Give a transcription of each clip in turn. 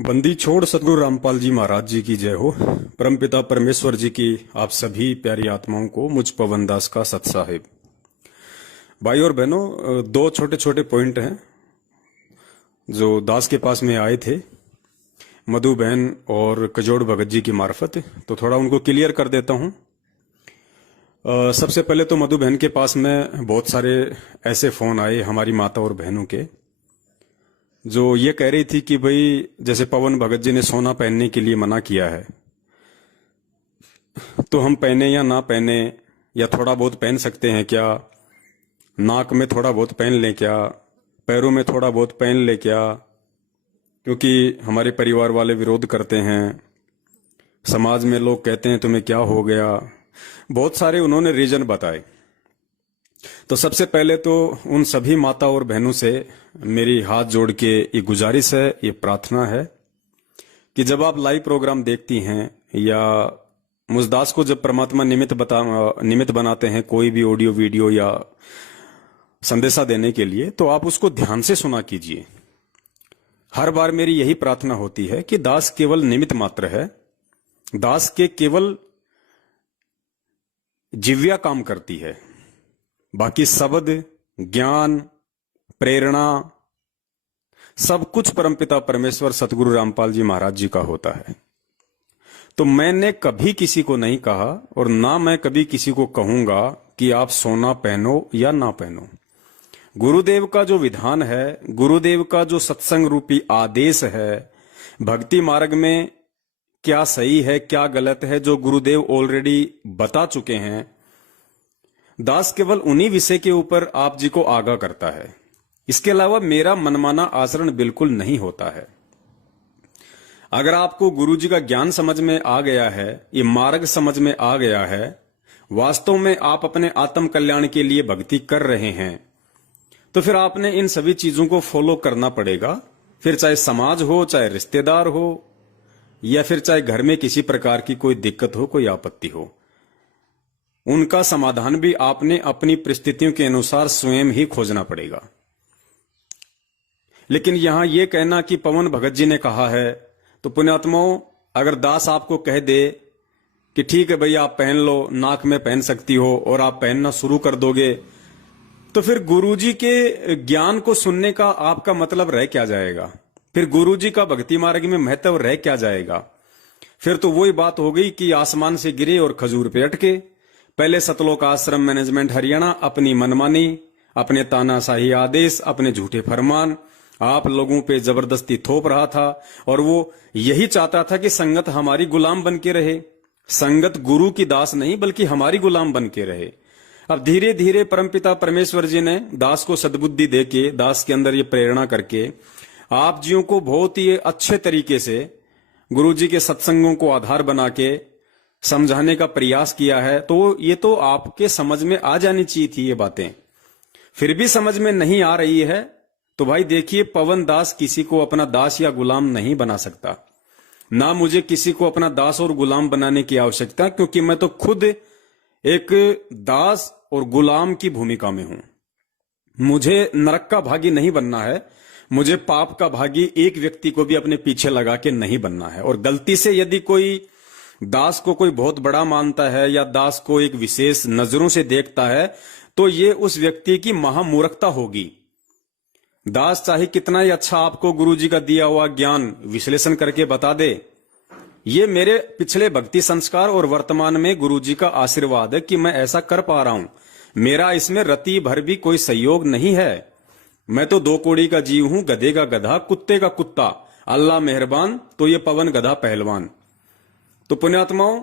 बंदी छोड़ सतगुरु रामपाल जी महाराज जी की जय हो। परमपिता परमेश्वर जी की आप सभी प्यारी आत्माओं को मुझ पवन दास का सत साहिब। भाई और बहनों, दो छोटे छोटे पॉइंट हैं जो दास के पास में आए थे मधु बहन और कजोड़ भगत जी की मार्फत, तो थोड़ा उनको क्लियर कर देता हूं। सबसे पहले तो मधु बहन के पास में बहुत सारे ऐसे फोन आए हमारी माता और बहनों के, जो ये कह रही थी कि भाई जैसे पवन भगत जी ने सोना पहनने के लिए मना किया है, तो हम पहने या ना पहने, या थोड़ा बहुत पहन सकते हैं क्या, नाक में थोड़ा बहुत पहन लें क्या, पैरों में थोड़ा बहुत पहन ले क्या, क्योंकि हमारे परिवार वाले विरोध करते हैं, समाज में लोग कहते हैं तुम्हें क्या हो गया। बहुत सारे उन्होंने रीजन बताए। तो सबसे पहले तो उन सभी माता और बहनों से मेरी हाथ जोड़ के ये गुजारिश है, ये प्रार्थना है कि जब आप लाइव प्रोग्राम देखती हैं या मुझदास को जब परमात्मा निमित्त बनाते हैं कोई भी ऑडियो वीडियो या संदेशा देने के लिए, तो आप उसको ध्यान से सुना कीजिए। हर बार मेरी यही प्रार्थना होती है कि दास केवल निमित्त मात्र है, दास के केवल जिव्या काम करती है, बाकी शब्द, ज्ञान, प्रेरणा सब कुछ परमपिता परमेश्वर सतगुरु रामपाल जी महाराज जी का होता है। तो मैंने कभी किसी को नहीं कहा और ना मैं कभी किसी को कहूंगा कि आप सोना पहनो या ना पहनो। गुरुदेव का जो विधान है, गुरुदेव का जो सत्संग रूपी आदेश है, भक्ति मार्ग में क्या सही है क्या गलत है, जो गुरुदेव ऑलरेडी बता चुके हैं, दास केवल उन्हीं विषय के ऊपर आप जी को आगाह करता है। इसके अलावा मेरा मनमाना आचरण बिल्कुल नहीं होता है। अगर आपको गुरु जी का ज्ञान समझ में आ गया है, ये मार्ग समझ में आ गया है, वास्तव में आप अपने आत्म कल्याण के लिए भक्ति कर रहे हैं, तो फिर आपने इन सभी चीजों को फॉलो करना पड़ेगा। फिर चाहे समाज हो, चाहे रिश्तेदार हो, या फिर चाहे घर में किसी प्रकार की कोई दिक्कत हो, कोई आपत्ति हो, उनका समाधान भी आपने अपनी परिस्थितियों के अनुसार स्वयं ही खोजना पड़ेगा। लेकिन यहां यह कहना कि पवन भगत जी ने कहा है, तो पुण्यात्माओं, अगर दास आपको कह दे कि ठीक है भाई आप पहन लो, नाक में पहन सकती हो, और आप पहनना शुरू कर दोगे, तो फिर गुरुजी के ज्ञान को सुनने का आपका मतलब रह क्या जाएगा? फिर गुरुजी का भक्ति मार्ग में महत्व रह क्या जाएगा? फिर तो वही बात हो गई कि आसमान से गिरे और खजूर पे अटके। पहले सतलोक आश्रम मैनेजमेंट हरियाणा अपनी मनमानी, अपने तानाशाही आदेश, अपने झूठे फरमान आप लोगों पे जबरदस्ती थोप रहा था, और वो यही चाहता था कि संगत हमारी गुलाम बन के रहे। संगत गुरु की दास नहीं बल्कि हमारी गुलाम बन के रहे। अब धीरे धीरे परमपिता परमेश्वर जी ने दास को सद्बुद्धि देके, दास के अंदर ये प्रेरणा करके आप जियों को बहुत ही अच्छे तरीके से गुरु जी के सत्संगों को आधार बना के समझाने का प्रयास किया है। तो ये तो आपके समझ में आ जानी चाहिए थी ये बातें। फिर भी समझ में नहीं आ रही है तो भाई देखिए, पवन दास किसी को अपना दास या गुलाम नहीं बना सकता, ना मुझे किसी को अपना दास और गुलाम बनाने की आवश्यकता, क्योंकि मैं तो खुद एक दास और गुलाम की भूमिका में हूं। मुझे नरक का भागी नहीं बनना है, मुझे पाप का भागी एक व्यक्ति को भी अपने पीछे लगा के नहीं बनना है। और गलती से यदि कोई दास को कोई बहुत बड़ा मानता है या दास को एक विशेष नजरों से देखता है, तो ये उस व्यक्ति की महामूर्खता होगी। दास चाहे कितना ही अच्छा आपको गुरुजी का दिया हुआ ज्ञान विश्लेषण करके बता दे, ये मेरे पिछले भक्ति संस्कार और वर्तमान में गुरुजी का आशीर्वाद है कि मैं ऐसा कर पा रहा हूं। मेरा इसमें रति भर भी कोई सहयोग नहीं है। मैं तो दो कोड़ी का जीव हूं, गधे का गधा, कुत्ते का कुत्ता। अल्लाह मेहरबान तो ये पवन गधा पहलवान। तो पुण्यात्माओं,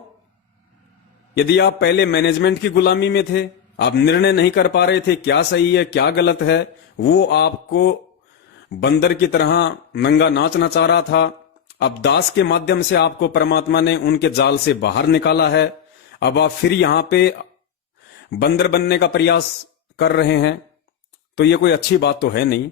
यदि आप पहले मैनेजमेंट की गुलामी में थे, आप निर्णय नहीं कर पा रहे थे क्या सही है क्या गलत है, वो आपको बंदर की तरह नंगा नाच नचा रहा था। अब दास के माध्यम से आपको परमात्मा ने उनके जाल से बाहर निकाला है। अब आप फिर यहां पे बंदर बनने का प्रयास कर रहे हैं, तो ये कोई अच्छी बात तो है नहीं।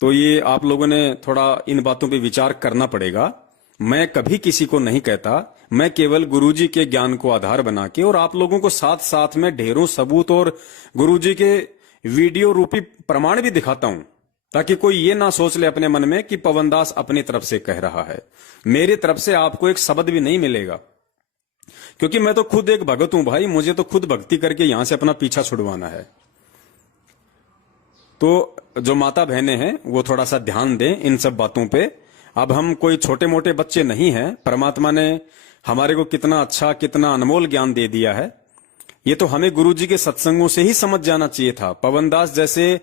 तो ये आप लोगों ने थोड़ा इन बातों पे विचार करना पड़ेगा। मैं कभी किसी को नहीं कहता, मैं केवल गुरुजी के ज्ञान को आधार बना के और आप लोगों को साथ साथ में ढेरों सबूत और गुरुजी के वीडियो रूपी प्रमाण भी दिखाता हूं, ताकि कोई ये ना सोच ले अपने मन में कि पवनदास अपनी तरफ से कह रहा है। मेरी तरफ से आपको एक शब्द भी नहीं मिलेगा, क्योंकि मैं तो खुद एक भगत हूं भाई, मुझे तो खुद भक्ति करके यहां से अपना पीछा छुड़वाना है। तो जो माता बहनें हैं वो थोड़ा सा ध्यान दें इन सब बातों पे। अब हम कोई छोटे मोटे बच्चे नहीं हैं, परमात्मा ने हमारे को कितना अच्छा, कितना अनमोल ज्ञान दे दिया है। ये तो हमें गुरुजी के सत्संगों से ही समझ जाना चाहिए था। पवनदास जैसे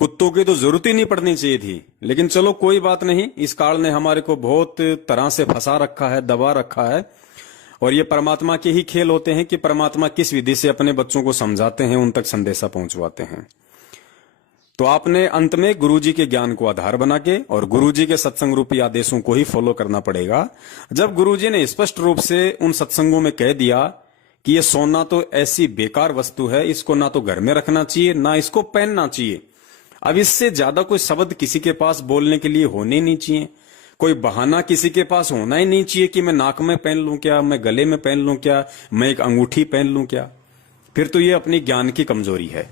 कुत्तों की तो जरूरत ही नहीं पड़नी चाहिए थी, लेकिन चलो कोई बात नहीं, इस काल ने हमारे को बहुत तरह से फंसा रखा है, दबा रखा है। और ये परमात्मा के ही खेल होते हैं कि परमात्मा किस विधि से अपने बच्चों को समझाते हैं, उन तक संदेशा पहुंचवाते हैं। तो आपने अंत में गुरुजी के ज्ञान को आधार बना के और गुरुजी के सत्संग रूपी आदेशों को ही फॉलो करना पड़ेगा। जब गुरुजी ने स्पष्ट रूप से उन सत्संगों में कह दिया कि ये सोना तो ऐसी बेकार वस्तु है, इसको ना तो घर में रखना चाहिए ना इसको पहनना चाहिए, अब इससे ज्यादा कोई शब्द किसी के पास बोलने के लिए होने नहीं चाहिए, कोई बहाना किसी के पास होना ही नहीं चाहिए कि मैं नाक में पहन लूं क्या, मैं गले में पहन लूं क्या, मैं एक अंगूठी पहन लूं क्या। फिर तो ये अपनी ज्ञान की कमजोरी है।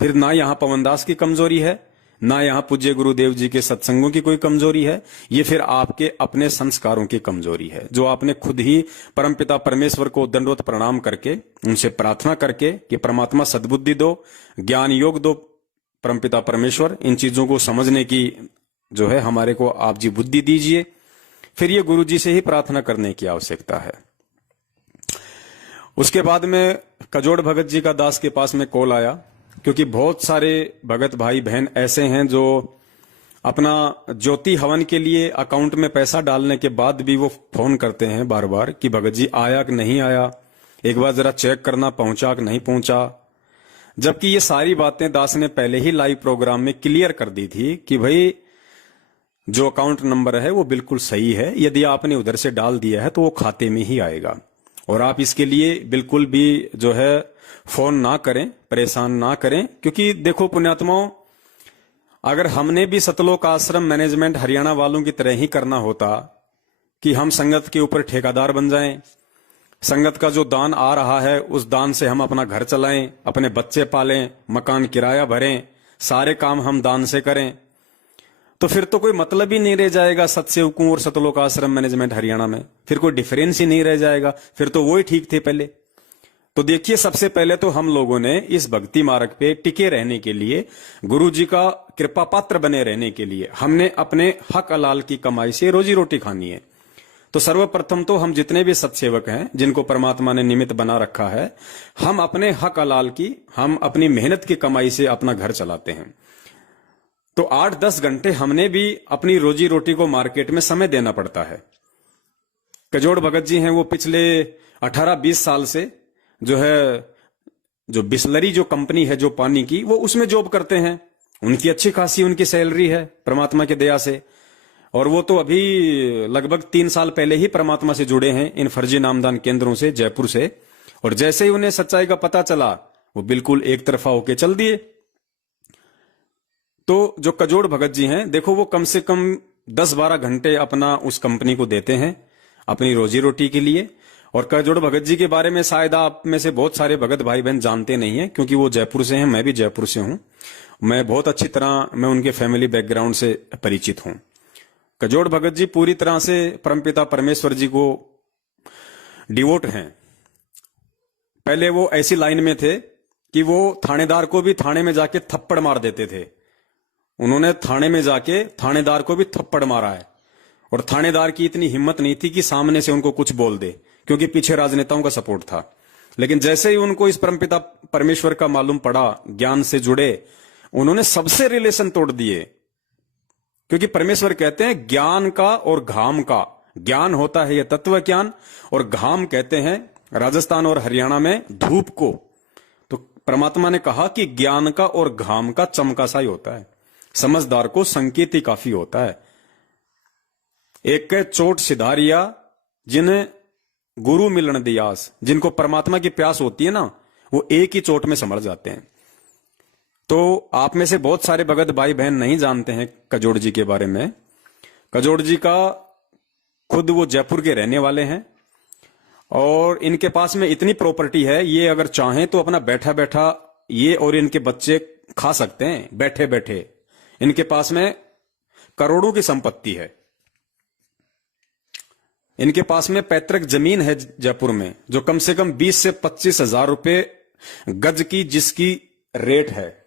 फिर ना यहां पवनदास की कमजोरी है, ना यहां पूज्य गुरुदेव जी के सत्संगों की कोई कमजोरी है, ये फिर आपके अपने संस्कारों की कमजोरी है, जो आपने खुद ही परमपिता परमेश्वर को दंडवत प्रणाम करके उनसे प्रार्थना करके कि परमात्मा सद्बुद्धि दो, ज्ञान योग दो, परमपिता परमेश्वर इन चीजों को समझने की जो है हमारे को आप जी बुद्धि दीजिए। फिर ये गुरु जी से ही प्रार्थना करने की आवश्यकता है। उसके बाद में कजोड़ भगत जी का दास के पास में कॉल आया, क्योंकि बहुत सारे भगत भाई बहन ऐसे हैं जो अपना ज्योति हवन के लिए अकाउंट में पैसा डालने के बाद भी वो फोन करते हैं बार बार कि भगत जी आया कि नहीं आया, एक बार जरा चेक करना पहुंचा कि नहीं पहुंचा। जबकि ये सारी बातें दास ने पहले ही लाइव प्रोग्राम में क्लियर कर दी थी कि भाई जो अकाउंट नंबर है वो बिल्कुल सही है, यदि आपने उधर से डाल दिया है तो वो खाते में ही आएगा, और आप इसके लिए बिल्कुल भी जो है फोन ना करें, परेशान ना करें। क्योंकि देखो पुण्यात्माओं, अगर हमने भी सतलोक आश्रम मैनेजमेंट हरियाणा वालों की तरह ही करना होता कि हम संगत के ऊपर ठेकेदार बन जाएं, संगत का जो दान आ रहा है उस दान से हम अपना घर चलाएं, अपने बच्चे पालें, मकान किराया भरें, सारे काम हम दान से करें, तो फिर तो कोई मतलब ही नहीं रह जाएगा सतसेवकों और सतलोक आश्रम मैनेजमेंट हरियाणा में, फिर कोई डिफरेंस ही नहीं रह जाएगा, फिर तो वो ही ठीक थे पहले। तो देखिए, सबसे पहले तो हम लोगों ने इस भक्ति मार्ग पे टिके रहने के लिए, गुरु जी का कृपा पात्र बने रहने के लिए, हमने अपने हक हलाल की कमाई से रोजी रोटी खानी है। तो सर्वप्रथम तो हम जितने भी सत्सेवक हैं जिनको परमात्मा ने निमित्त बना रखा है, हम अपने हक हलाल की, हम अपनी मेहनत की कमाई से अपना घर चलाते हैं। तो 8-10 घंटे हमने भी अपनी रोजी रोटी को मार्केट में समय देना पड़ता है। कजोड़ भगत जी हैं, वो पिछले 18-20 साल से जो है, जो बिस्लरी जो कंपनी है जो पानी की, वो उसमें जॉब करते हैं। उनकी अच्छी खासी उनकी सैलरी है परमात्मा की दया से, और वो तो अभी लगभग 3 साल पहले ही परमात्मा से जुड़े हैं इन फर्जी नामदान केंद्रों से, जयपुर से। और जैसे ही उन्हें सच्चाई का पता चला, वो बिल्कुल एक तरफा होके चल दिए। तो जो कजोड़ भगत जी हैं, देखो वो कम से कम 10-12 घंटे अपना उस कंपनी को देते हैं अपनी रोजी रोटी के लिए। और कजोड़ भगत जी के बारे में शायद आप में से बहुत सारे भगत भाई बहन जानते नहीं हैं, क्योंकि वो जयपुर से हैं, मैं भी जयपुर से हूं। मैं बहुत अच्छी तरह मैं उनके फैमिली बैकग्राउंड से परिचित हूं। कजोड़ भगत जी पूरी तरह से परमपिता परमेश्वर जी को डिवोट हैं। पहले वो ऐसी लाइन में थे कि वो थानेदार को भी थाने में जाके थप्पड़ मार देते थे। उन्होंने थाने में जाके थानेदार को भी थप्पड़ मारा है, और थानेदार की इतनी हिम्मत नहीं थी कि सामने से उनको कुछ बोल दे, क्योंकि पीछे राजनेताओं का सपोर्ट था। लेकिन जैसे ही उनको इस परमपिता परमेश्वर का मालूम पड़ा, ज्ञान से जुड़े, उन्होंने सबसे रिलेशन तोड़ दिए। क्योंकि परमेश्वर कहते हैं ज्ञान का और घाम का, ज्ञान होता है यह तत्व ज्ञान, और घाम कहते हैं राजस्थान और हरियाणा में धूप को। तो परमात्मा ने कहा कि ज्ञान का और घाम का चमका सा ही होता है, समझदार को संकेत ही काफी होता है। एक के चोट सिधारिया जिन्हें गुरु मिलन दियास, जिनको परमात्मा की प्यास होती है ना, वो एक ही चोट में समझ जाते हैं। तो आप में से बहुत सारे भगत भाई बहन नहीं जानते हैं कजोड़ जी के बारे में। कजोड़ जी का खुद वो जयपुर के रहने वाले हैं, और इनके पास में इतनी प्रॉपर्टी है, ये अगर चाहें तो अपना बैठा बैठा ये और इनके बच्चे खा सकते हैं बैठे बैठे। इनके पास में करोड़ों की संपत्ति है। इनके पास में पैतृक जमीन है जयपुर में, जो कम से कम 20 से 25 हजार रुपए गज की जिसकी रेट है।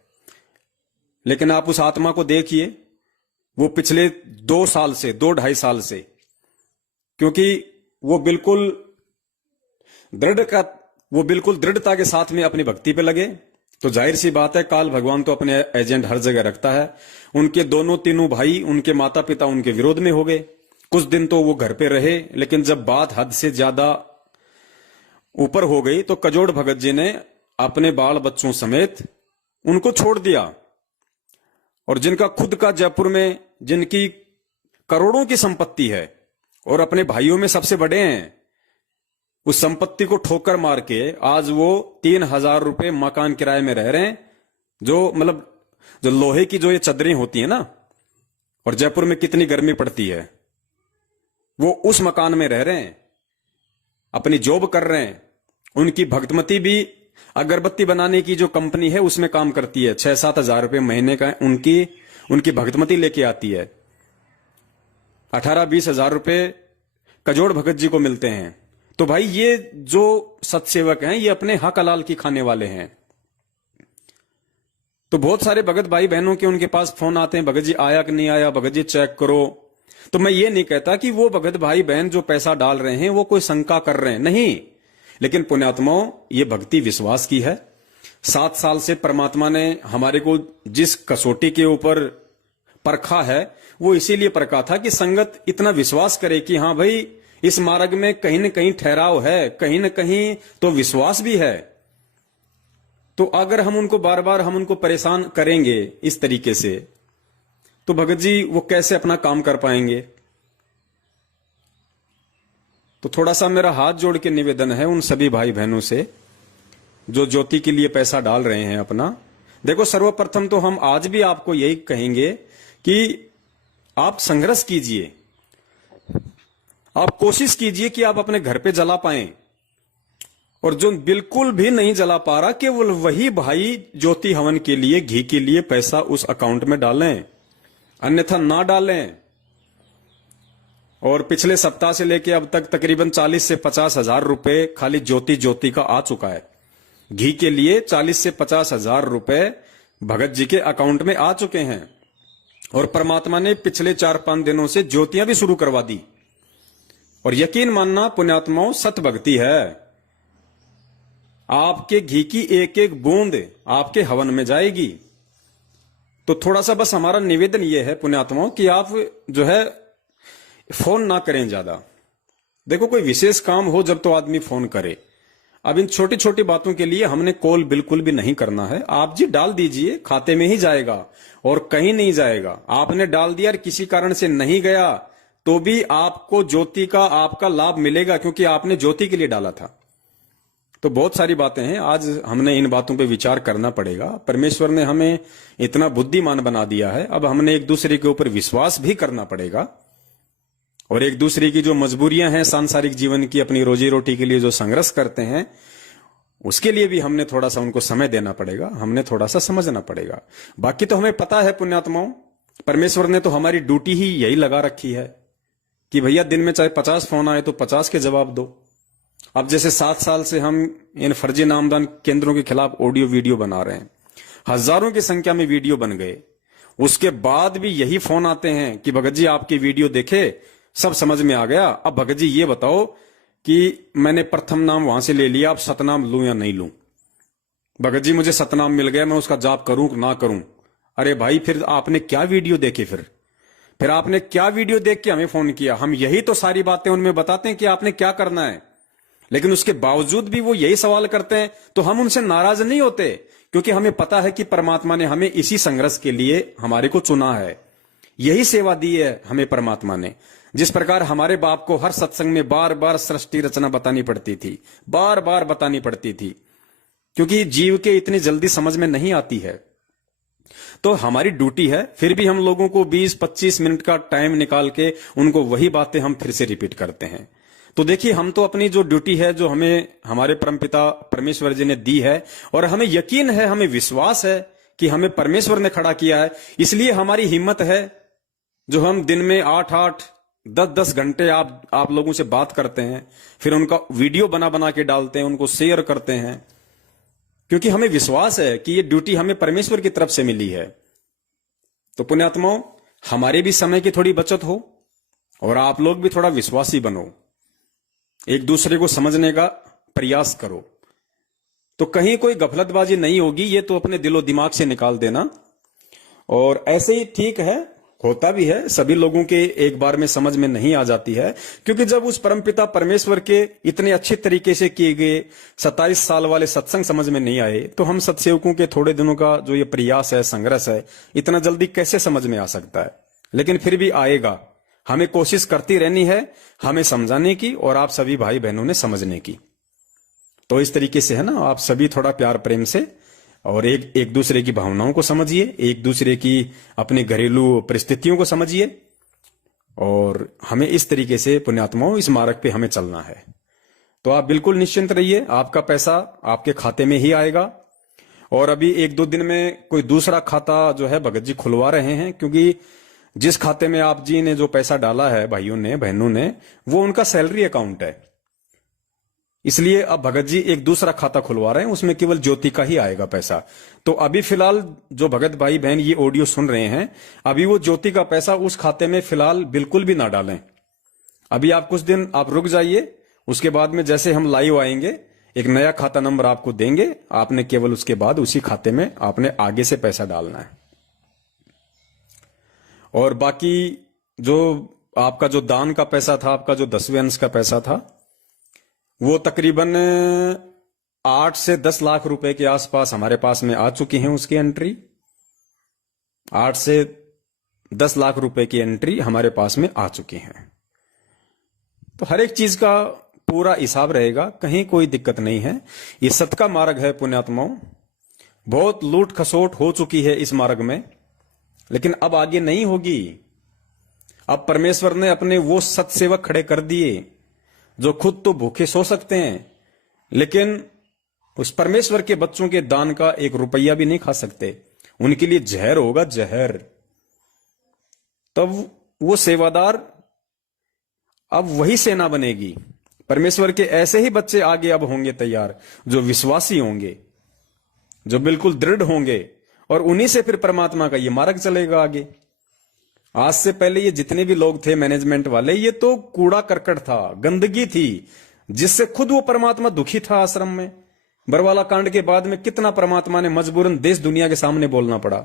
लेकिन आप उस आत्मा को देखिए, वो पिछले 2-2.5 साल से, क्योंकि वो बिल्कुल दृढ़ता के साथ में अपनी भक्ति पे लगे, तो जाहिर सी बात है काल भगवान तो अपने एजेंट हर जगह रखता है। उनके तीनों भाई, उनके माता पिता उनके विरोध में हो गए। कुछ दिन तो वो घर पे रहे, लेकिन जब बात हद से ज्यादा ऊपर हो गई तो कजोड़ भगत जी ने अपने बाल बच्चों समेत उनको छोड़ दिया। और जिनका खुद का जयपुर में, जिनकी करोड़ों की संपत्ति है और अपने भाइयों में सबसे बड़े हैं, उस संपत्ति को ठोकर मार के आज वो 3,000 रुपए मकान किराए में रह रहे हैं। जो लोहे की जो ये चदरें होती है ना, और जयपुर में कितनी गर्मी पड़ती है, वो उस मकान में रह रहे हैं, अपनी जॉब कर रहे हैं। उनकी भगतमती भी अगरबत्ती बनाने की जो कंपनी है उसमें काम करती है। 6-7 हजार रुपए महीने का उनकी भगतमती लेके आती है। 18-20 हजार रुपए कजोड़ भगत जी को मिलते हैं। तो भाई ये जो सत्सेवक हैं, ये अपने हक हलाल की खाने वाले हैं। तो बहुत सारे भगत भाई बहनों के उनके पास फोन आते हैं, भगत जी आया कि नहीं आया, भगत जी चेक करो। तो मैं ये नहीं कहता कि वो भगत भाई बहन जो पैसा डाल रहे हैं वो कोई शंका कर रहे हैं, नहीं। लेकिन पुण्यात्माओं, ये भक्ति विश्वास की है। 7 साल से परमात्मा ने हमारे को जिस कसौटी के ऊपर परखा है, वो इसीलिए परखा था कि संगत इतना विश्वास करे कि हाँ भाई, इस मार्ग में कहीं न कहीं ठहराव है, कहीं न कहीं तो विश्वास भी है। तो अगर हम उनको बार बार परेशान करेंगे इस तरीके से, तो भगत जी वो कैसे अपना काम कर पाएंगे। तो थोड़ा सा मेरा हाथ जोड़ के निवेदन है उन सभी भाई बहनों से जो ज्योति के लिए पैसा डाल रहे हैं अपना। देखो, सर्वप्रथम तो हम आज भी आपको यही कहेंगे कि आप संघर्ष कीजिए, आप कोशिश कीजिए कि आप अपने घर पे जला पाएं। और जो बिल्कुल भी नहीं जला पा रहा, केवल वही भाई ज्योति हवन के लिए, घी के लिए पैसा उस अकाउंट में डालें, अन्यथा ना डालें। और पिछले सप्ताह से लेके अब तक तकरीबन 40 से 50 हजार रुपए खाली ज्योति का आ चुका है। घी के लिए 40 से 50 हजार रुपए भगत जी के अकाउंट में आ चुके हैं। और परमात्मा ने पिछले 4-5 दिनों से ज्योतियां भी शुरू करवा दी। और यकीन मानना पुण्यात्माओं, सत भक्ति है। आपके घी की एक एक बूंद आपके हवन में जाएगी। तो थोड़ा सा बस हमारा निवेदन यह है पुण्यात्माओं कि आप जो है फोन ना करें ज्यादा। देखो, कोई विशेष काम हो जब तो आदमी फोन करे। अब इन छोटी छोटी बातों के लिए हमने कॉल बिल्कुल भी नहीं करना है। आप जी डाल दीजिए, खाते में ही जाएगा और कहीं नहीं जाएगा। आपने डाल दिया और किसी कारण से नहीं गया तो भी आपको ज्योति का आपका लाभ मिलेगा, क्योंकि आपने ज्योति के लिए डाला था। तो बहुत सारी बातें हैं, आज हमने इन बातों पे विचार करना पड़ेगा। परमेश्वर ने हमें इतना बुद्धिमान बना दिया है, अब हमने एक दूसरे के ऊपर विश्वास भी करना पड़ेगा। और एक दूसरे की जो मजबूरियां हैं सांसारिक जीवन की, अपनी रोजी रोटी के लिए जो संघर्ष करते हैं, उसके लिए भी हमने थोड़ा सा उनको समय देना पड़ेगा, हमने थोड़ा सा समझना पड़ेगा। बाकी तो हमें पता है पुण्यात्माओं, परमेश्वर ने तो हमारी ड्यूटी ही यही लगा रखी है कि भैया दिन में चाहे 50 फोन आए तो 50 के जवाब दो। अब जैसे 7 साल से हम इन फर्जी नामदान केंद्रों के खिलाफ ऑडियो वीडियो बना रहे हैं, हजारों की संख्या में वीडियो बन गए, उसके बाद भी यही फोन आते हैं कि भगत जी आपकी वीडियो देखे, सब समझ में आ गया। अब भगत जी ये बताओ कि मैंने प्रथम नाम वहां से ले लिया, अब सतनाम लूं या नहीं लूं। भगत जी मुझे सतनाम मिल गया, मैं उसका जाप करूं ना करूं। अरे भाई, फिर आपने क्या वीडियो देखे, फिर आपने क्या वीडियो देख के हमें फोन किया। हम यही तो सारी बातें उनमें बताते हैं कि आपने क्या करना है, लेकिन उसके बावजूद भी वो यही सवाल करते हैं। तो हम उनसे नाराज नहीं होते, क्योंकि हमें पता है कि परमात्मा ने हमें इसी संघर्ष के लिए हमारे को चुना है, यही सेवा दी है हमें परमात्मा ने। जिस प्रकार हमारे बाप को हर सत्संग में बार बार सृष्टि रचना बतानी पड़ती थी, बार बार बतानी पड़ती थी, क्योंकि जीव के इतनी जल्दी समझ में नहीं आती है। तो हमारी ड्यूटी है, फिर भी हम लोगों को 20-25 मिनट का टाइम निकाल के उनको वही बातें हम फिर से रिपीट करते हैं। तो देखिए, हम तो अपनी जो ड्यूटी है, जो हमें हमारे परमपिता परमेश्वर जी ने दी है, और हमें यकीन है, हमें विश्वास है कि हमें परमेश्वर ने खड़ा किया है। इसलिए हमारी हिम्मत है जो हम दिन में 8-8 10-10 घंटे आप लोगों से बात करते हैं, फिर उनका वीडियो बना बना के डालते हैं, उनको शेयर करते हैं, क्योंकि हमें विश्वास है कि ये ड्यूटी हमें परमेश्वर की तरफ से मिली है। तो पुण्यात्माओं, हमारे भी समय की थोड़ी बचत हो और आप लोग भी थोड़ा विश्वासी बनो, एक दूसरे को समझने का प्रयास करो, तो कहीं कोई गफलतबाजी नहीं होगी। ये तो अपने दिलो दिमाग से निकाल देना। और ऐसे ही ठीक है, होता भी है, सभी लोगों के एक बार में समझ में नहीं आ जाती है, क्योंकि जब उस परमपिता परमेश्वर के इतने अच्छे तरीके से किए गए 27 साल वाले सत्संग समझ में नहीं आए, तो हम सत्सेवकों के थोड़े दिनों का जो ये प्रयास है, संघर्ष है, इतना जल्दी कैसे समझ में आ सकता है। लेकिन फिर भी आएगा। हमें कोशिश करती रहनी है, हमें समझाने की और आप सभी भाई बहनों ने समझने की। तो इस तरीके से है ना, आप सभी थोड़ा प्यार प्रेम से और एक दूसरे की भावनाओं को समझिए, एक दूसरे की अपनी घरेलू परिस्थितियों को समझिए, और हमें इस तरीके से पुण्यात्माओं इस मार्ग पे हमें चलना है। तो आप बिल्कुल निश्चिंत रहिए, आपका पैसा आपके खाते में ही आएगा। और अभी 1-2 दिन में कोई दूसरा खाता जो है भगत जी खुलवा रहे हैं, क्योंकि जिस खाते में आप जी ने जो पैसा डाला है भाइयों ने बहनों ने, वो उनका सैलरी अकाउंट है। इसलिए अब भगत जी एक दूसरा खाता खुलवा रहे हैं, उसमें केवल ज्योति का ही आएगा पैसा। तो अभी फिलहाल जो भगत भाई बहन ये ऑडियो सुन रहे हैं, अभी वो ज्योति का पैसा उस खाते में फिलहाल बिल्कुल भी ना डालें। अभी आप कुछ दिन आप रुक जाइए, उसके बाद में जैसे हम लाइव आएंगे एक नया खाता नंबर आपको देंगे, आपने केवल उसके बाद उसी खाते में आपने आगे से पैसा डालना है। और बाकी जो आपका जो दान का पैसा था, आपका जो 10वें अंश का पैसा था, वो तकरीबन 8 से 10 लाख रुपए के आसपास हमारे पास में आ चुकी हैं। उसकी एंट्री 8 से 10 लाख रुपए की एंट्री हमारे पास में आ चुकी है। तो हर एक चीज का पूरा हिसाब रहेगा, कहीं कोई दिक्कत नहीं है। ये सत का मार्ग है पुण्यात्माओं। बहुत लूट खसोट हो चुकी है इस मार्ग में, लेकिन अब आगे नहीं होगी। अब परमेश्वर ने अपने वो सत्सेवक खड़े कर दिए जो खुद तो भूखे सो सकते हैं, लेकिन उस परमेश्वर के बच्चों के दान का 1 रुपया भी नहीं खा सकते। उनके लिए जहर होगा, जहर। तब वो सेवादार, अब वही सेना बनेगी। परमेश्वर के ऐसे ही बच्चे आगे अब होंगे तैयार, जो विश्वासी होंगे, जो बिल्कुल दृढ़ होंगे, और उन्हीं से फिर परमात्मा का ये मार्ग चलेगा आगे। आज से पहले ये जितने भी लोग थे मैनेजमेंट वाले, ये तो कूड़ा करकट था, गंदगी थी, जिससे खुद वो परमात्मा दुखी था आश्रम में। बरवाला कांड के बाद में कितना परमात्मा ने मजबूरन देश दुनिया के सामने बोलना पड़ा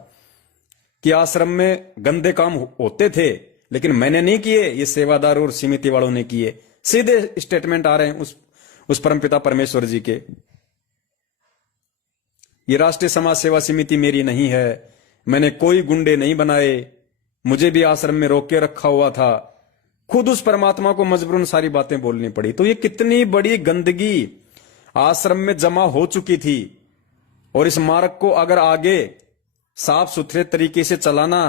कि आश्रम में गंदे काम होते थे, लेकिन मैंने नहीं किए, ये सेवादार और समिति वालों ने किए। सीधे स्टेटमेंट आ रहे हैं उस परमपिता परमेश्वर जी के। ये राष्ट्रीय समाज सेवा समिति मेरी नहीं है, मैंने कोई गुंडे नहीं बनाए, मुझे भी आश्रम में रोक के रखा हुआ था। खुद उस परमात्मा को मजबूरन सारी बातें बोलनी पड़ी। तो ये कितनी बड़ी गंदगी आश्रम में जमा हो चुकी थी, और इस मार्ग को अगर आगे साफ सुथरे तरीके से चलाना,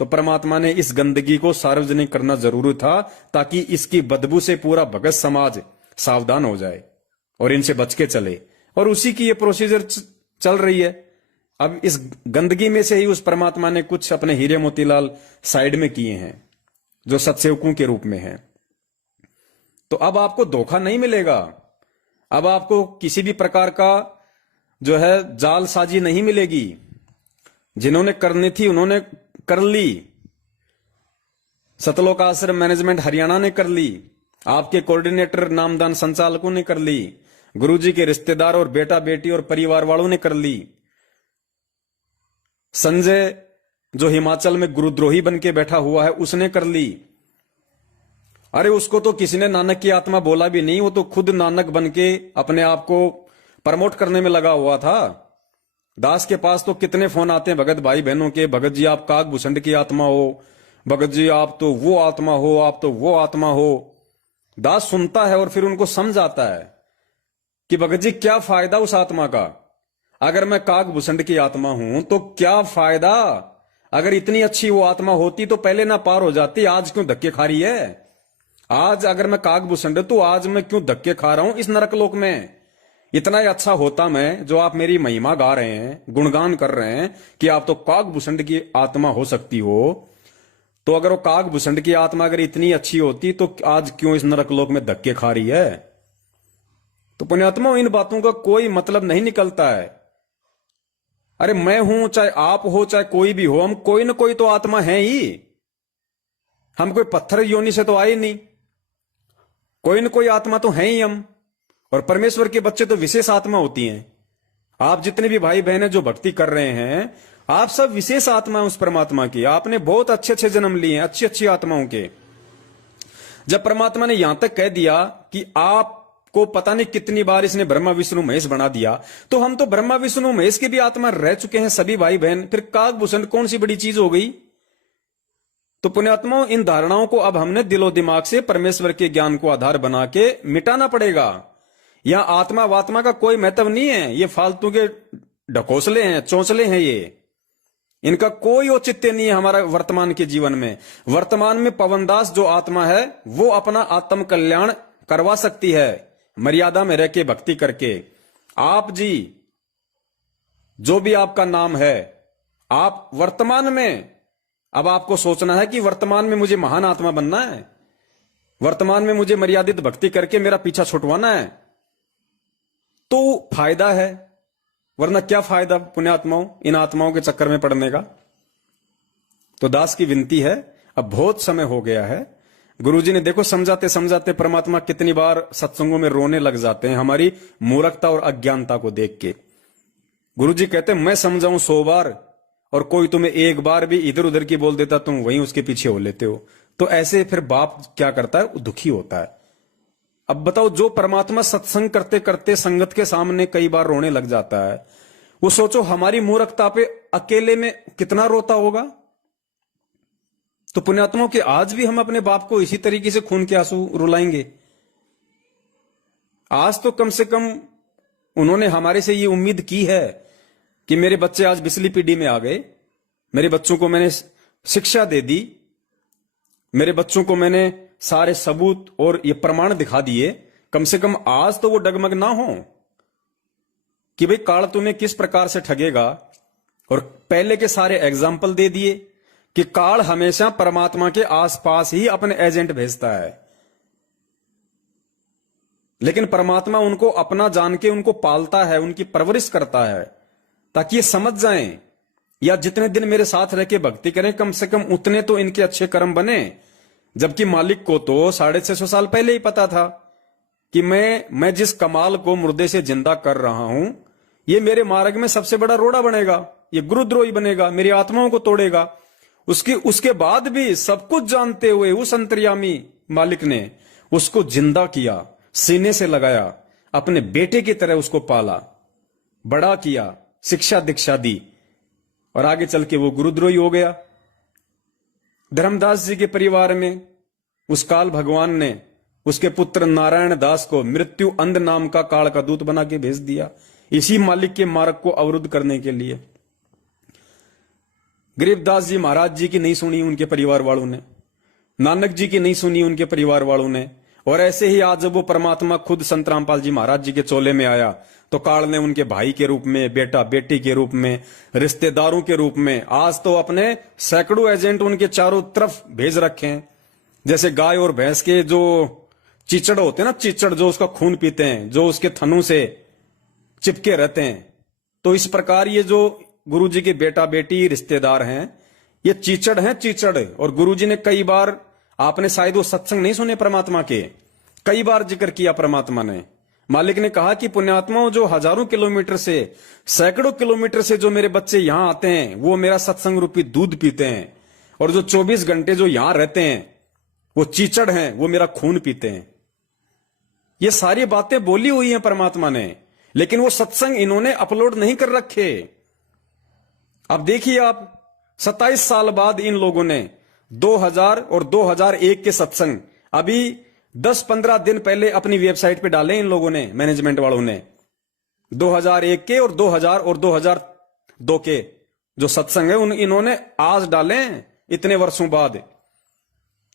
तो परमात्मा ने इस गंदगी को सार्वजनिक करना जरूरी था, ताकि इसकी बदबू से पूरा भगत समाज सावधान हो जाए और इनसे बच के चले। और उसी की ये प्रोसीजर चल रही है। अब इस गंदगी में से ही उस परमात्मा ने कुछ अपने हीरे मोतीलाल साइड में किए हैं, जो सत्सेवकों के रूप में हैं। तो अब आपको धोखा नहीं मिलेगा, अब आपको किसी भी प्रकार का जो है जालसाजी नहीं मिलेगी। जिन्होंने करनी थी उन्होंने कर ली। सतलोक आश्रम मैनेजमेंट हरियाणा ने कर ली, आपके कोऑर्डिनेटर नामदान संचालकों ने कर ली, गुरुजी के रिश्तेदार और बेटा बेटी और परिवार वालों ने कर ली। संजय जो हिमाचल में गुरुद्रोही बन के बैठा हुआ है, उसने कर ली। अरे उसको तो किसी ने नानक की आत्मा बोला भी नहीं, वो तो खुद नानक बन के अपने आप को प्रमोट करने में लगा हुआ था। दास के पास तो कितने फोन आते हैं भगत भाई बहनों के, भगत जी आप काग भूषण की आत्मा हो, भगत जी आप तो वो आत्मा हो, आप तो वो आत्मा हो। दास सुनता है और फिर उनको समझ आता है कि भगत जी क्या फायदा उस आत्मा का। अगर मैं काग भूषण की आत्मा हूं तो क्या फायदा, अगर इतनी अच्छी वो आत्मा होती तो पहले ना पार हो जाती, आज क्यों धक्के खा रही है। आज अगर मैं काग भूषण तो आज मैं क्यों धक्के खा रहा हूं इस नरक लोक में। इतना ही अच्छा होता मैं जो आप मेरी महिमा गा रहे हैं, गुणगान कर रहे हैं कि आप तो काकभूषण की आत्मा हो सकती हो। तो अगर वो काकभूषण की आत्मा अगर इतनी अच्छी होती तो आज क्यों इस नरकलोक में धक्के खा रही है? तो पुण्यात्मा, इन बातों का कोई मतलब नहीं निकलता है। अरे मैं हूं, चाहे आप हो, चाहे कोई भी हो, हम कोई ना कोई तो आत्मा है ही। हम कोई पत्थर योनि से तो आए नहीं, कोई ना कोई आत्मा तो है ही हम। और परमेश्वर के बच्चे तो विशेष आत्मा होती हैं। आप जितने भी भाई बहन जो भक्ति कर रहे हैं, आप सब विशेष आत्मा उस परमात्मा की। आपने बहुत अच्छे अच्छे जन्म लिए हैं, अच्छी अच्छी आत्माओं के। जब परमात्मा ने यहां तक कह दिया कि आपको पता नहीं कितनी बार इसने ब्रह्मा विष्णु महेश बना दिया, तो हम तो ब्रह्मा विष्णु महेश की भी आत्मा रह चुके हैं सभी भाई बहन। फिर काकभूषण कौन सी बड़ी चीज हो गई? तो पुण्यात्माओं, इन धारणाओं को अब हमने दिलो दिमाग से परमेश्वर के ज्ञान को आधार बना के मिटाना पड़ेगा। यहां आत्मा वात्मा का कोई महत्व नहीं है। ये फालतू के ढकोसले हैं, चौंचले हैं, ये इनका कोई औचित्य नहीं है हमारा वर्तमान के जीवन में। वर्तमान में पवनदास जो आत्मा है वो अपना आत्म कल्याण करवा सकती है, मर्यादा में रह के भक्ति करके। आप जी, जो भी आपका नाम है, आप वर्तमान में अब आपको सोचना है कि वर्तमान में मुझे महान आत्मा बनना है, वर्तमान में मुझे मर्यादित भक्ति करके मेरा पीछा छुटवाना है, तो फायदा है। वरना क्या फायदा पुण्यात्माओं इन आत्माओं के चक्कर में पड़ने का? तो दास की विनती है, अब बहुत समय हो गया है। गुरुजी ने देखो समझाते समझाते परमात्मा कितनी बार सत्संगों में रोने लग जाते हैं हमारी मूर्खता और अज्ञानता को देख के। गुरुजी कहते हैं मैं समझाऊं 100 बार और कोई तुम्हें एक बार भी इधर उधर की बोल देता, तुम वहीं उसके पीछे हो लेते हो। तो ऐसे फिर बाप क्या करता है? दुखी होता है। अब बताओ, जो परमात्मा सत्संग करते करते संगत के सामने कई बार रोने लग जाता है, वो सोचो हमारी मूर्खता पे अकेले में कितना रोता होगा। तो पुण्यात्माओं के आज भी हम अपने बाप को इसी तरीके से खून के आंसू रुलाएंगे? आज तो कम से कम उन्होंने हमारे से ये उम्मीद की है कि मेरे बच्चे आज बिजली पीढ़ी में आ गए, मेरे बच्चों को मैंने शिक्षा दे दी, मेरे बच्चों को मैंने सारे सबूत और ये प्रमाण दिखा दिए। कम से कम आज तो वो डगमग ना हो कि भाई काल तुम्हें किस प्रकार से ठगेगा। और पहले के सारे एग्जाम्पल दे दिए कि काल हमेशा परमात्मा के आसपास ही अपने एजेंट भेजता है, लेकिन परमात्मा उनको अपना जान के उनको पालता है, उनकी परवरिश करता है, ताकि ये समझ जाएं या जितने दिन मेरे साथ रह के भक्ति करें कम से कम उतने तो इनके अच्छे कर्म बने। जबकि मालिक को तो 650 साल पहले ही पता था कि मैं जिस कमाल को मुर्दे से जिंदा कर रहा हूं, ये मेरे मार्ग में सबसे बड़ा रोड़ा बनेगा, ये गुरुद्रोही बनेगा, मेरी आत्माओं को तोड़ेगा। उसके बाद भी सब कुछ जानते हुए उस अंतर्यामी मालिक ने उसको जिंदा किया, सीने से लगाया, अपने बेटे की तरह उसको पाला, बड़ा किया, शिक्षा दीक्षा दी, और आगे चल के वो गुरुद्रोही हो गया। धर्मदास जी के परिवार में उस काल भगवान ने उसके पुत्र नारायण दास को मृत्यु अंध नाम का काल का दूत बना के भेज दिया, इसी मालिक के मार्ग को अवरुद्ध करने के लिए। गरीबदास जी महाराज जी की नहीं सुनी उनके परिवार वालों ने, नानक जी की नहीं सुनी उनके परिवार वालों ने, और ऐसे ही आज जब वो परमात्मा खुद संत रामपाल जी महाराज जी के चोले में आया तो काल ने उनके भाई के रूप में, बेटा बेटी के रूप में, रिश्तेदारों के रूप में आज तो अपने सैकड़ों एजेंट उनके चारों तरफ भेज रखे हैं। जैसे गाय और भैंस के जो चीचड़ होते हैं ना, चीचड़ जो उसका खून पीते हैं, जो उसके थनों से चिपके रहते हैं, तो इस प्रकार ये जो गुरुजी के बेटा बेटी रिश्तेदार हैं, ये चीचड़ हैं, चीचड़। और गुरुजी ने कई बार, आपने शायद वो सत्संग नहीं सुने परमात्मा के, कई बार जिक्र किया परमात्मा ने। मालिक ने कहा कि पुण्यात्माओं, जो हजारों किलोमीटर से, सैकड़ों किलोमीटर से जो मेरे बच्चे यहां आते हैं वो मेरा सत्संग रूपी दूध पीते हैं, और जो 24 घंटे जो यहां रहते हैं वो चीचड़ हैं, वो मेरा खून पीते हैं। ये सारी बातें बोली हुई हैं परमात्मा ने, लेकिन वो सत्संग इन्होंने अपलोड नहीं कर रखे। अब देखिए आप, 27 साल बाद इन लोगों ने 2000 और 2001 के सत्संग अभी 10-15 दिन पहले अपनी वेबसाइट पे डाले इन लोगों ने, मैनेजमेंट वालों ने। 2001 के और 2000 और 2002 के जो सत्संग है इन्होंने आज डाले इतने वर्षों बाद।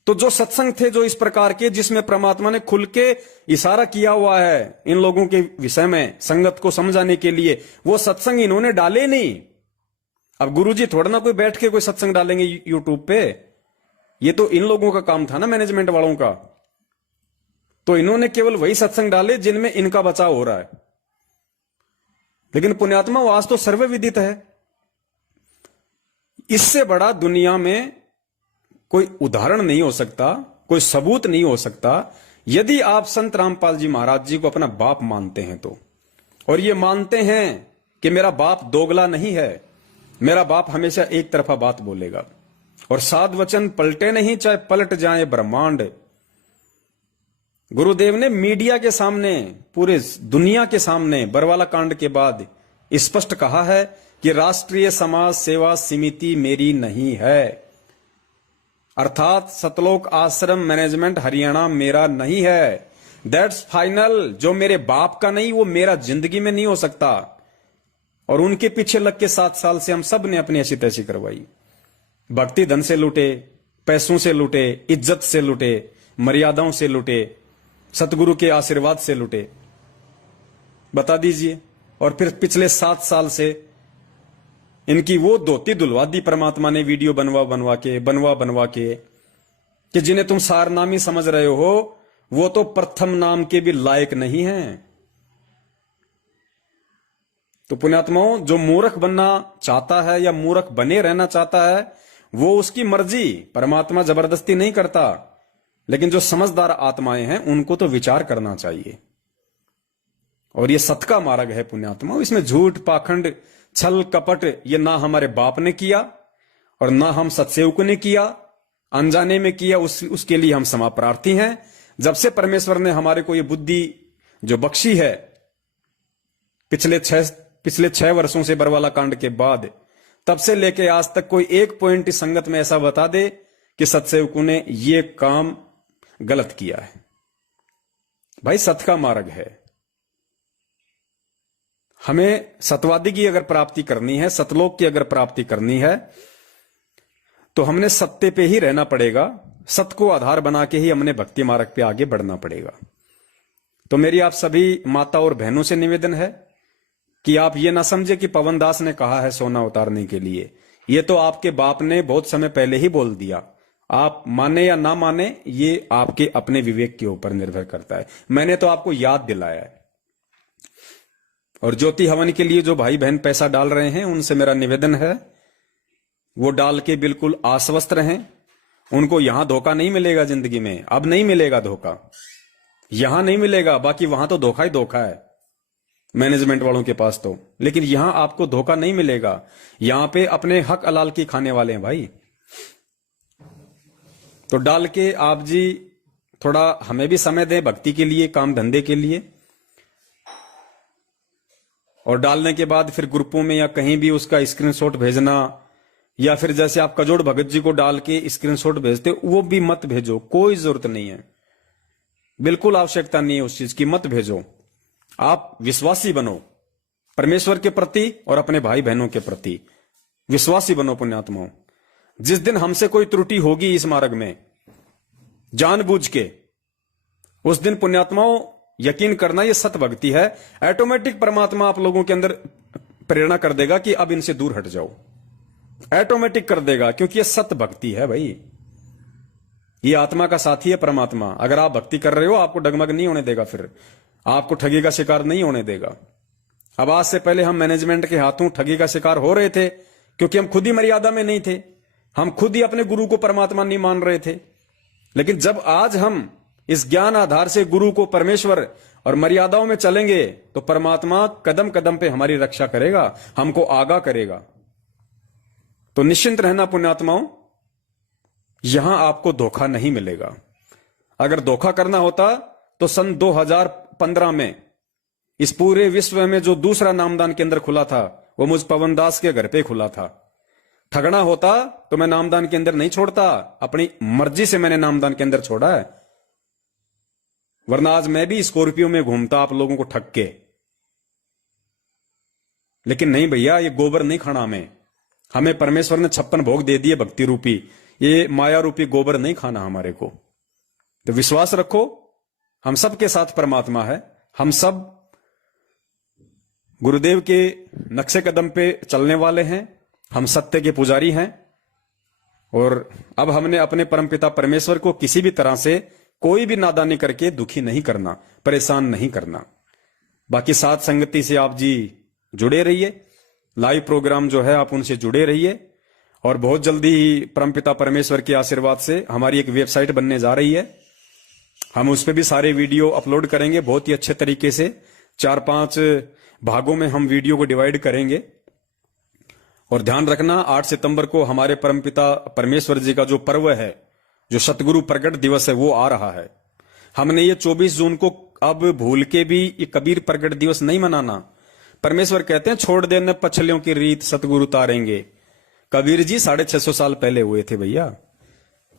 तो जो सत्संग थे जो इस प्रकार के, जिसमें परमात्मा ने खुल के इशारा किया हुआ है इन लोगों के विषय में संगत को समझाने के लिए, वो सत्संग इन्होंने डाले नहीं। अब गुरुजी थोड़ा ना कोई बैठ के कोई सत्संग डालेंगे यूट्यूब पे, ये तो इन लोगों का काम था ना, मैनेजमेंट वालों का। तो इन्होंने केवल वही सत्संग डाले जिनमें इनका बचाव हो रहा है। लेकिन पुण्यात्मा वास तो सर्वविदित है, इससे बड़ा दुनिया में कोई उदाहरण नहीं हो सकता, कोई सबूत नहीं हो सकता। यदि आप संत रामपाल जी महाराज जी को अपना बाप मानते हैं तो, और ये मानते हैं कि मेरा बाप दोगला नहीं है, मेरा बाप हमेशा एक तरफा बात बोलेगा और साध वचन पलटे नहीं, चाहे पलट जाए ब्रह्मांड। गुरुदेव ने मीडिया के सामने, पूरे दुनिया के सामने बरवाला कांड के बाद स्पष्ट कहा है कि राष्ट्रीय समाज सेवा समिति मेरी नहीं है, अर्थात सतलोक आश्रम मैनेजमेंट हरियाणा मेरा नहीं है। That's final. जो मेरे बाप का नहीं वो मेरा जिंदगी में नहीं हो सकता। और उनके पीछे लग के 7 साल से हम सब ने अपनी ऐसी तैसी करवाई। भक्ति धन से लूटे, पैसों से लूटे, इज्जत से लूटे, मर्यादाओं से लूटे, सतगुरु के आशीर्वाद से लूटे। बता दीजिए। और फिर पिछले 7 साल से इनकी वो धोती दुलवा दी परमात्मा ने, वीडियो बनवा बनवा के कि जिन्हें तुम सारनामी समझ रहे हो वो तो प्रथम नाम के भी लायक नहीं हैं। तो पुण्यात्माओं, जो मूर्ख बनना चाहता है या मूर्ख बने रहना चाहता है वो उसकी मर्जी, परमात्मा जबरदस्ती नहीं करता। लेकिन जो समझदार आत्माएं हैं उनको तो विचार करना चाहिए। और ये सत का मार्ग है पुण्यात्मा, इसमें झूठ पाखंड छल कपट ये ना हमारे बाप ने किया और ना हम सत्सेवकों ने किया, अनजाने में किया, उसके लिए हम क्षमा प्रार्थी हैं। जब से परमेश्वर ने हमारे को ये बुद्धि जो बख्शी है पिछले 6 वर्षों से बरवाला कांड के बाद, तब से लेके आज तक कोई एक पॉइंट इस संगत में ऐसा बता दे कि सत्सेवकों ने ये काम गलत किया है। भाई सत का मार्ग है। हमें सतवादी की अगर प्राप्ति करनी है, सतलोक की अगर प्राप्ति करनी है, तो हमने सत्य पे ही रहना पड़ेगा। सत्य को आधार बना के ही हमने भक्ति मार्ग पे आगे बढ़ना पड़ेगा। तो मेरी आप सभी माता और बहनों से निवेदन है कि आप ये ना समझे कि पवन दास ने कहा है सोना उतारने के लिए। ये तो आपके बाप ने बहुत समय पहले ही बोल दिया। आप माने या ना माने ये आपके अपने विवेक के ऊपर निर्भर करता है। मैंने तो आपको याद दिलाया है। और ज्योति हवन के लिए जो भाई बहन पैसा डाल रहे हैं उनसे मेरा निवेदन है वो डाल के बिल्कुल आश्वस्त रहें। उनको यहां धोखा नहीं मिलेगा जिंदगी में, अब नहीं मिलेगा धोखा, यहां नहीं मिलेगा। बाकी वहां तो धोखा ही धोखा है मैनेजमेंट वालों के पास तो, लेकिन यहां आपको धोखा नहीं मिलेगा। यहां पे अपने हक हलाल की खाने वाले हैं भाई। तो डाल के आप जी थोड़ा हमें भी समय दें भक्ति के लिए, काम धंधे के लिए। और डालने के बाद फिर ग्रुपों में या कहीं भी उसका स्क्रीनशॉट भेजना, या फिर जैसे आप कजोड़ भगत जी को डाल के स्क्रीनशॉट भेजते वो भी मत भेजो। कोई जरूरत नहीं है, बिल्कुल आवश्यकता नहीं है उस चीज की, मत भेजो। आप विश्वासी बनो परमेश्वर के प्रति और अपने भाई बहनों के प्रति, विश्वासी बनो पुण्यात्माओं। जिस दिन हमसे कोई त्रुटि होगी इस मार्ग में जानबूझ के, उस दिन पुण्यात्माओं यकीन करना ये सत भक्ति है। ऑटोमेटिक परमात्मा आप लोगों के अंदर प्रेरणा कर देगा कि अब इनसे दूर हट जाओ, ऑटोमेटिक कर देगा, क्योंकि ये सत भक्ति है भाई। ये आत्मा का साथी है परमात्मा। अगर आप भक्ति कर रहे हो आपको डगमग नहीं होने देगा, फिर आपको ठगी का शिकार नहीं होने देगा। अब आज से पहले हम मैनेजमेंट के हाथों ठगी का शिकार हो रहे थे क्योंकि हम खुद ही मर्यादा में नहीं थे, हम खुद ही अपने गुरु को परमात्मा नहीं मान रहे थे। लेकिन जब आज हम इस ज्ञान आधार से गुरु को परमेश्वर और मर्यादाओं में चलेंगे तो परमात्मा कदम कदम पे हमारी रक्षा करेगा, हमको आगाह करेगा। तो निश्चिंत रहना पुण्यात्माओं, यहां आपको धोखा नहीं मिलेगा। अगर धोखा करना होता तो सन 2015 में इस पूरे विश्व में जो दूसरा नामदान केंद्र खुला था वो मुझ पवन दास के घर पे खुला था। ठगना होता तो मैं नामदान केंद्र नहीं छोड़ता, अपनी मर्जी से मैंने नामदान केंद्र छोड़ा है। वरना आज मैं भी स्कॉर्पियो में घूमता आप लोगों को ठग के। लेकिन नहीं भैया, ये गोबर नहीं खाना हमें परमेश्वर ने 56 भोग दे दिए भक्ति रूपी। ये माया रूपी गोबर नहीं खाना हमारे को। तो विश्वास रखो, हम सब के साथ परमात्मा है, हम सब गुरुदेव के नक्शे कदम पे चलने वाले हैं, हम सत्य के पुजारी हैं। और अब हमने अपने परमपिता परमेश्वर को किसी भी तरह से कोई भी नादानी करके दुखी नहीं करना, परेशान नहीं करना। बाकी साथ संगति से आप जी जुड़े रहिए, लाइव प्रोग्राम जो है आप उनसे जुड़े रहिए। और बहुत जल्दी ही परमपिता परमेश्वर के आशीर्वाद से हमारी एक वेबसाइट बनने जा रही है, हम उस पर भी सारे वीडियो अपलोड करेंगे बहुत ही अच्छे तरीके से। 4-5 भागों में हम वीडियो को डिवाइड करेंगे। और ध्यान रखना, 8 सितंबर को हमारे परमपिता परमेश्वर जी का जो पर्व है, जो सतगुरु प्रकट दिवस है, वो आ रहा है। हमने ये 24 जून को अब भूल के भी ये कबीर प्रकट दिवस नहीं मनाना। परमेश्वर कहते हैं छोड़ देने पछलियों की रीत सतगुरु तारेंगे। कबीर जी 650 साल पहले हुए थे भैया।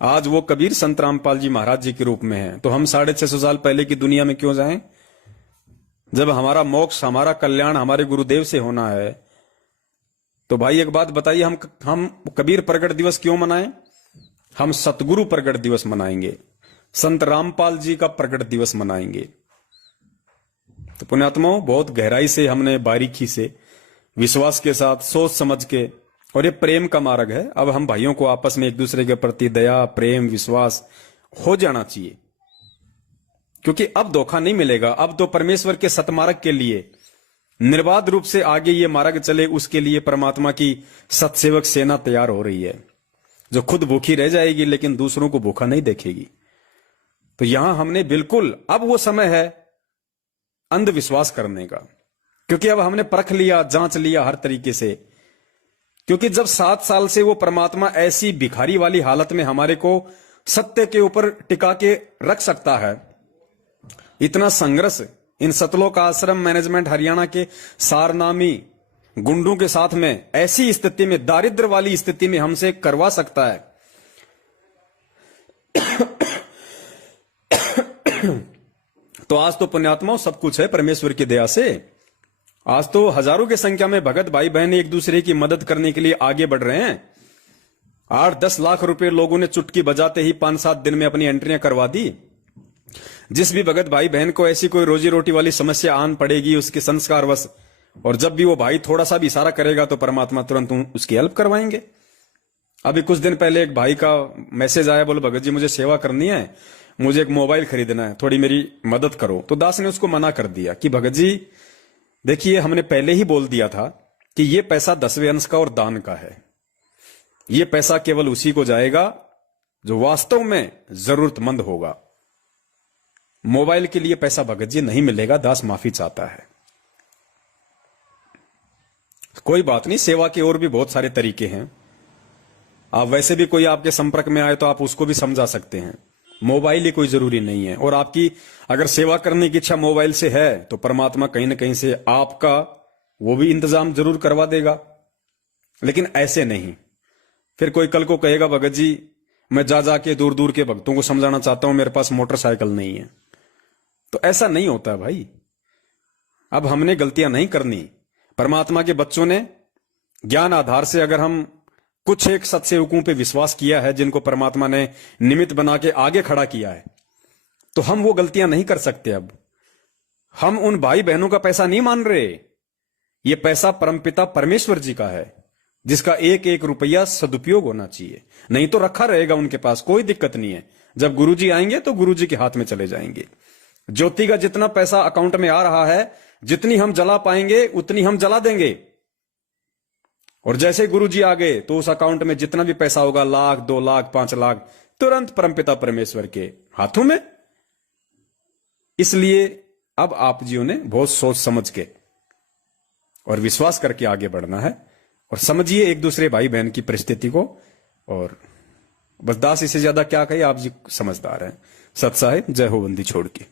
आज वो कबीर संत रामपाल जी महाराज जी के रूप में है, तो हम 650 साल पहले की दुनिया में क्यों जाएं? जब हमारा मोक्ष, हमारा कल्याण हमारे गुरुदेव से होना है, तो भाई एक बात बताइए, हम कबीर प्रकट दिवस क्यों मनाएं? हम सतगुरु प्रकट दिवस मनाएंगे, संत रामपाल जी का प्रकट दिवस मनाएंगे। तो पुण्यात्माओं, बहुत गहराई से हमने बारीकी से, विश्वास के साथ, सोच समझ के, और ये प्रेम का मार्ग है। अब हम भाइयों को आपस में एक दूसरे के प्रति दया, प्रेम, विश्वास हो जाना चाहिए, क्योंकि अब धोखा नहीं मिलेगा। अब तो परमेश्वर के सतमार्ग के लिए निर्बाध रूप से आगे ये मार्ग चले, उसके लिए परमात्मा की सतसेवक सेना तैयार हो रही है, जो खुद भूखी रह जाएगी लेकिन दूसरों को भूखा नहीं देखेगी। तो यहां हमने बिल्कुल, अब वो समय है अंधविश्वास करने का, क्योंकि अब हमने परख लिया, जांच लिया हर तरीके से। क्योंकि जब 7 साल से वो परमात्मा ऐसी भिखारी वाली हालत में हमारे को सत्य के ऊपर टिका के रख सकता है, इतना संघर्ष इन सतलोक आश्रम मैनेजमेंट हरियाणा के सारनामी गुंडों के साथ में, ऐसी स्थिति में, दारिद्र वाली स्थिति में हमसे करवा सकता है। तो आज तो पुण्यात्माओं सब कुछ है परमेश्वर की दया से। आज तो हजारों की संख्या में भगत भाई बहन एक दूसरे की मदद करने के लिए आगे बढ़ रहे हैं। 8-10 लाख रुपए लोगों ने चुटकी बजाते ही 5-7 दिन में अपनी एंट्रियां करवा दी। जिस भी भगत भाई बहन को ऐसी कोई रोजी रोटी वाली समस्या आन पड़ेगी उसके संस्कारवश, और जब भी वो भाई थोड़ा सा भी इशारा करेगा तो परमात्मा तुरंत उसकी हेल्प करवाएंगे। अभी कुछ दिन पहले एक भाई का मैसेज आया, बोले भगत जी मुझे सेवा करनी है, मुझे एक मोबाइल खरीदना है, थोड़ी मेरी मदद करो। तो दास ने उसको मना कर दिया कि भगत जी देखिए, हमने पहले ही बोल दिया था कि ये पैसा 10वें अंश का और दान का है। ये पैसा केवल उसी को जाएगा जो वास्तव में जरूरतमंद होगा। मोबाइल के लिए पैसा भगत जी नहीं मिलेगा, दास माफी चाहता है। कोई बात नहीं, सेवा के और भी बहुत सारे तरीके हैं। आप वैसे भी कोई आपके संपर्क में आए तो आप उसको भी समझा सकते हैं, मोबाइल ही कोई जरूरी नहीं है। और आपकी अगर सेवा करने की इच्छा मोबाइल से है तो परमात्मा कहीं ना कहीं से आपका वो भी इंतजाम जरूर करवा देगा। लेकिन ऐसे नहीं, फिर कोई कल को कहेगा भगत जी मैं जा जाके दूर दूर के भक्तों को समझाना चाहता हूं, मेरे पास मोटरसाइकिल नहीं है। तो ऐसा नहीं होता भाई। अब हमने गलतियां नहीं करनी। परमात्मा के बच्चों ने ज्ञान आधार से अगर हम कुछ एक सत्सेवकों पे विश्वास किया है, जिनको परमात्मा ने निमित्त बना के आगे खड़ा किया है, तो हम वो गलतियां नहीं कर सकते। अब हम उन भाई बहनों का पैसा नहीं मान रहे। ये पैसा परमपिता परमेश्वर जी का है, जिसका एक एक रुपया सदुपयोग होना चाहिए। नहीं तो रखा रहेगा उनके पास, कोई दिक्कत नहीं है। जब गुरुजी आएंगे तो गुरुजी के हाथ में चले जाएंगे। ज्योति का जितना पैसा अकाउंट में आ रहा है, जितनी हम जला पाएंगे उतनी हम जला देंगे। और जैसे गुरुजी आ गए तो उस अकाउंट में जितना भी पैसा होगा, 1 लाख, 2 लाख, 5 लाख, तुरंत परमपिता परमेश्वर के हाथों में। इसलिए अब आप जियों ने बहुत सोच समझ के और विश्वास करके आगे बढ़ना है। और समझिए एक दूसरे भाई बहन की परिस्थिति को। और बस दास इससे ज्यादा क्या कहे, आप जी समझदार हैं। सत साहिब, जय हो बंदी छोड़ के।